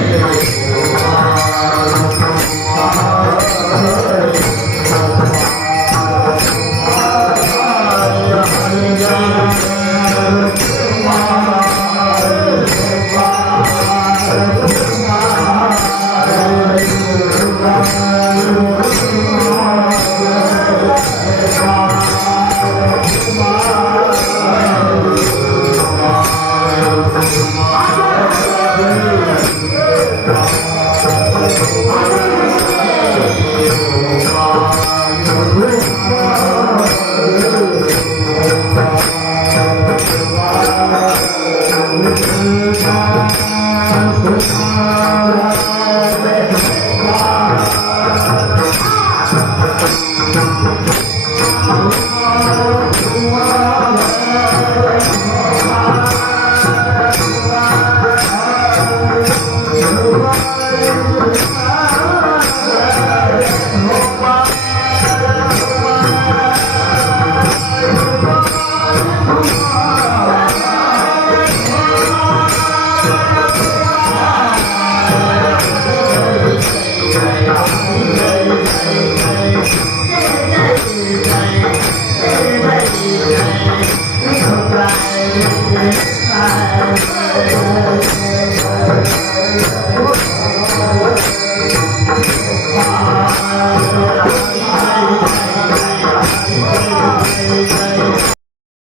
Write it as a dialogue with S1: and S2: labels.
S1: Thank